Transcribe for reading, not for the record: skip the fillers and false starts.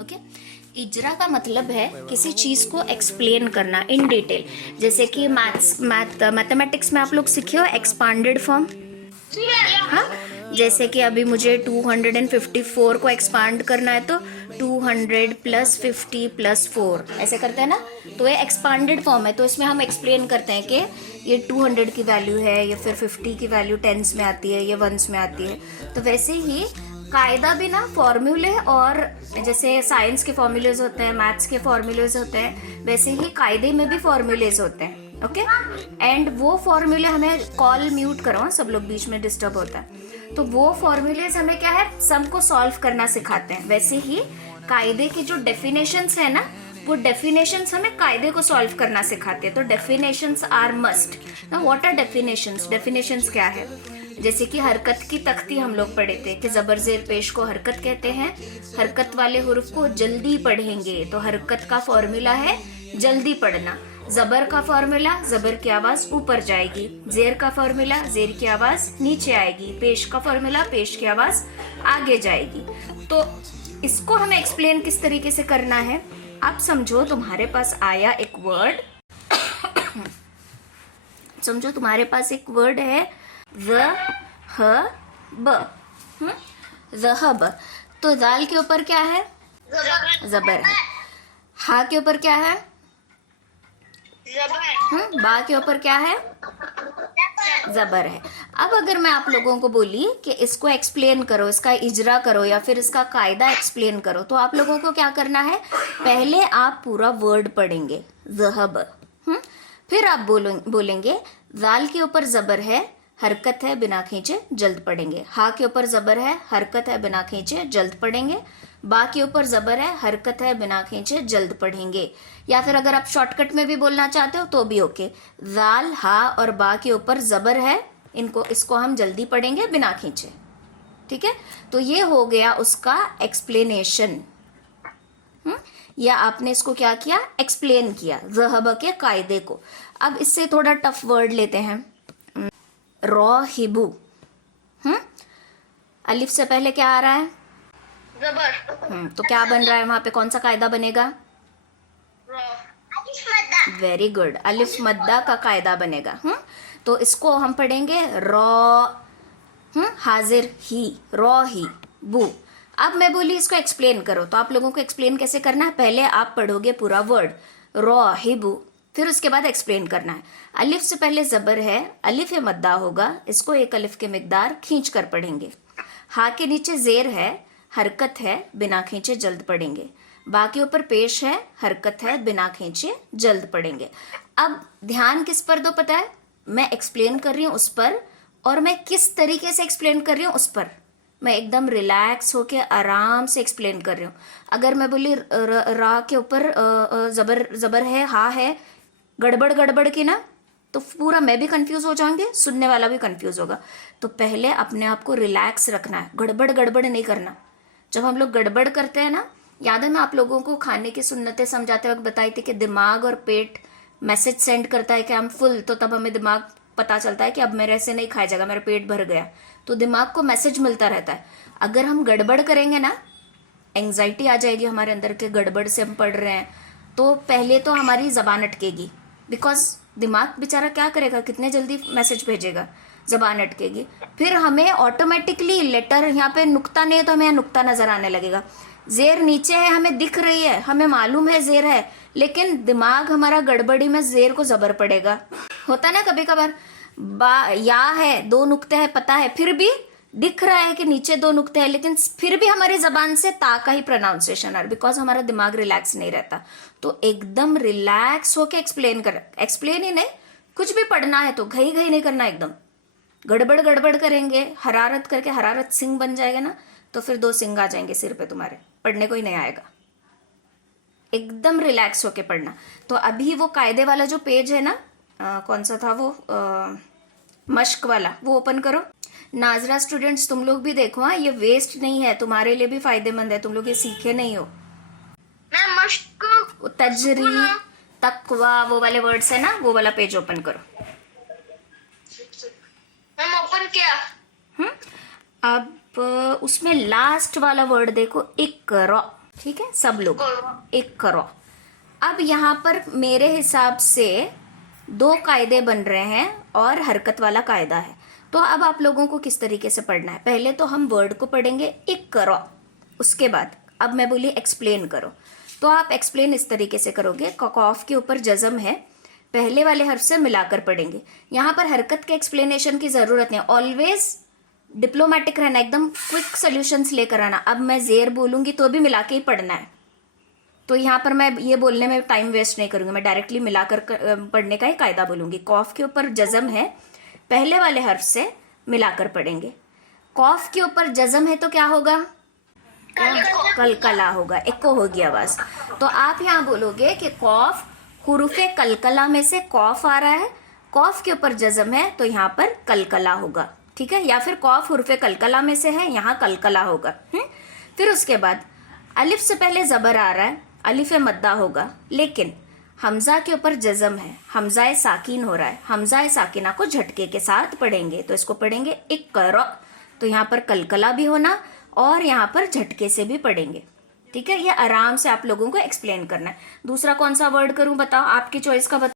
Okay. इजरा का मतलब है किसी चीज को एक्सप्लेन करना इन डिटेल। जैसे कि मैथमेटिक्स में आप लोग सीखे हो एक्सपांडेड फॉर्म। हाँ, जैसे कि अभी मुझे 254 को एक्सपांड करना है तो 200 प्लस 50 प्लस 4 ऐसे करते हैं ना, तो ये एक्सपांडेड फॉर्म है। तो इसमें हम एक्सप्लेन करते हैं कि ये 200 की वैल्यू है, या फिर 50 की वैल्यू टेंस में आती है या वंस में आती है। तो वैसे ही कायदा भी ना फॉर्मूले, और जैसे साइंस के फॉर्मूलेज होते हैं, मैथ्स के फॉर्मूलेज होते हैं, वैसे ही कायदे में भी फॉर्मूलेज होते हैं। ओके। एंड वो फॉर्मूले हमें, कॉल म्यूट करो, सब लोग बीच में डिस्टर्ब होता है। तो वो फॉर्मूलेज हमें क्या है, सम को सॉल्व करना सिखाते हैं। वैसे ही कायदे की जो डेफिनेशंस है ना, वो डेफिनेशंस हमें कायदे को सॉल्व करना सिखाते हैं। तो डेफिनेशंस आर मस्ट। ना व्हाट आर डेफिनेशंस? डेफिनेशंस क्या है? जैसे कि हरकत की तख्ती हम लोग पढ़े थे कि जबर जेर पेश को हरकत कहते हैं। हरकत वाले हुर्फ को जल्दी पढ़ेंगे, तो हरकत का फॉर्मूला है जल्दी पढ़ना। जबर का फॉर्मूला, जबर की आवाज ऊपर जाएगी। जेर का फॉर्मूला, जेर की आवाज नीचे आएगी। पेश का फॉर्मूला, पेश की आवाज आगे जाएगी। तो इसको हमें एक्सप्लेन किस तरीके से करना है, आप समझो तुम्हारे पास आया एक वर्ड समझो तुम्हारे पास एक वर्ड है ज़हब। तो दाल के ऊपर क्या है? जबर है। हा के ऊपर क्या है? बा के ऊपर क्या है? जबर है। अब अगर मैं आप लोगों को बोली कि इसको एक्सप्लेन करो, इसका इजरा करो, या फिर इसका कायदा एक्सप्लेन करो, तो आप लोगों को क्या करना है? पहले आप पूरा वर्ड पढ़ेंगे ज़हब। फिर आप बोलेंगे जाल के ऊपर जबर है, हरकत है, बिना खींचे जल्द पढ़ेंगे। हा के ऊपर जबर है, हरकत है, बिना खींचे जल्द पढ़ेंगे। बा के ऊपर जबर है, हरकत है, बिना खींचे जल्द पढ़ेंगे। या फिर अगर आप शॉर्टकट में भी बोलना चाहते हो तो भी ओके। जाल, हा और बा के ऊपर जबर है, इसको हम जल्दी पढ़ेंगे बिना खींचे। ठीक है, तो ये हो गया उसका एक्सप्लेनेशन। या आपने इसको क्या किया? एक्सप्लेन किया ज़हब के कायदे को। अब इससे थोड़ा टफ वर्ड लेते हैं, रॉहिबू। अलिफ से पहले क्या आ रहा है? जबर। तो क्या बन रहा है वहां पे? कौन सा कायदा बनेगा? वेरी गुड, अलिफ मद्दा का कायदा बनेगा। तो इसको हम पढ़ेंगे रॉ, हाजिर ही, रॉ ही बू। अब मैं बोली इसको एक्सप्लेन करो, तो आप लोगों को एक्सप्लेन कैसे करना है? पहले आप पढ़ोगे पूरा वर्ड रॉ ही बू, फिर उसके बाद एक्सप्लेन करना है। अलिफ से पहले जबर है, अलिफ मद्दा होगा, इसको एक अलिफ के मिकदार खींच कर पढ़ेंगे। हा के नीचे जेर है, हरकत है, बिना खींचे जल्द पढ़ेंगे। बा के ऊपर पेश है, हरकत है, बिना खींचे जल्द पढ़ेंगे। अब ध्यान किस पर दो पता है? मैं एक्सप्लेन कर रही हूं उस पर, और मैं किस तरीके से एक्सप्लेन कर रही हूं उस पर। मैं एकदम रिलैक्स होके आराम से एक्सप्लेन कर रही हूँ। अगर मैं बोली रा के ऊपर जबर है, हा है, गड़बड़ गड़बड़ की ना, तो पूरा मैं भी कंफ्यूज हो जाऊंगी, सुनने वाला भी कंफ्यूज होगा। तो पहले अपने आप को रिलैक्स रखना है, गड़बड़ गड़बड़ नहीं करना। जब हम लोग गड़बड़ करते हैं ना, याद है मैं आप लोगों को खाने की सुन्नतें समझाते वक्त बताई थी कि दिमाग और पेट मैसेज सेंड करता है कि हम फुल, तो तब हमें दिमाग पता चलता है कि अब मेरे से नहीं खाया जाएगा, मेरा पेट भर गया। तो दिमाग को मैसेज मिलता रहता है। अगर हम गड़बड़ करेंगे ना, एंजाइटी आ जाएगी हमारे अंदर के गड़बड़ से हम पढ़ रहे हैं, तो पहले तो हमारी जबान अटकेगी, बिकॉज दिमाग बेचारा क्या करेगा, कितने जल्दी मैसेज भेजेगा, जबान अटकेगी। फिर हमें ऑटोमेटिकली लेटर, यहाँ पे नुक्ता नहीं है तो हमें यहाँ नुक्ता नजर आने लगेगा। जेर नीचे है, हमें दिख रही है, हमें मालूम है जेर है, लेकिन दिमाग हमारा गड़बड़ी में जेर को जबर पड़ेगा। होता ना कभी कभार, या है, दो नुक्ते हैं पता है, फिर भी दिख रहा है कि नीचे दो नुक्ते हैं, लेकिन फिर भी हमारी जबान से ता का ही प्रोनाउंसिएशन है, बिकॉज हमारा दिमाग रिलैक्स नहीं रहता। तो एकदम रिलैक्स होके एक्सप्लेन कर, एक्सप्लेन ही नहीं, कुछ भी पढ़ना है तो घई घई नहीं करना, एकदम गड़बड़ गड़बड़ करेंगे, हरारत करके हरारत सिंह बन जाएगा ना, तो फिर दो सिंह आ जाएंगे सिर पे तुम्हारे, पढ़ने को ही नहीं आएगा। एकदम रिलैक्स होके पढ़ना। तो अभी वो कायदे वाला जो पेज है ना, कौन सा था वो, मश्क वाला, वो ओपन करो। नाजरा स्टूडेंट्स तुम लोग भी देखो, हाँ, ये वेस्ट नहीं है, तुम्हारे लिए भी फायदेमंद है, तुम लोग ये सीखे नहीं हो। मैं मश्क, तजरी, तकवा, वो वाले वर्ड्स है ना, वो वाला पेज ओपन करो। मैम ओपन किया। अब उसमें लास्ट वाला वर्ड देखो, इकरा। ठीक है, सब लोग एक करो। अब यहाँ पर मेरे हिसाब से 2 कायदे बन रहे हैं और हरकत वाला कायदा है। तो अब आप लोगों को किस तरीके से पढ़ना है, पहले तो हम वर्ड को पढ़ेंगे एक करो, उसके बाद अब मैं बोली एक्सप्लेन करो। तो आप एक्सप्लेन इस तरीके से करोगे, कॉफ के ऊपर जज़म है, पहले वाले हर्फ से मिलाकर पढ़ेंगे। यहाँ पर हरकत के एक्सप्लेनेशन की जरूरत नहीं, ऑलवेज डिप्लोमेटिक रहना, एकदम क्विक सोल्यूशंस लेकर आना। अब मैं जेर बोलूंगी तो भी मिला के ही पढ़ना है, तो यहाँ पर मैं ये बोलने में टाइम वेस्ट नहीं करूंगी, मैं डायरेक्टली मिलाकर पढ़ने का ही कायदा बोलूंगी। कॉफ के ऊपर जज़म है, पहले वाले हर्फ से मिलाकर पढ़ेंगे। कॉफ के ऊपर जज़म है तो क्या होगा, कलकला होगा, इको होगी आवाज। तो आप यहाँ बोलोगे कि कॉफ हुरूफे कलकला में से कॉफ आ रहा है, कॉफ के ऊपर जज़म है तो यहाँ पर कलकला होगा, ठीक है। या फिर कॉफ हुरूफे कलकला में से है, यहाँ कलकला होगा। फिर उसके बाद अलिफ से पहले जबर आ रहा है, अलिफ मद्दा होगा, लेकिन हमजा के ऊपर जज़म है, हमजा साकिन हो रहा है, हमजा साकिना को झटके के साथ पढ़ेंगे, तो इसको पढ़ेंगे इक़रा, तो यहाँ पर कलकला भी होना और यहाँ पर झटके से भी पढ़ेंगे, ठीक है। ये आराम से आप लोगों को एक्सप्लेन करना है। दूसरा कौन सा वर्ड करूं बताओ, आपकी चॉइस का बताओ।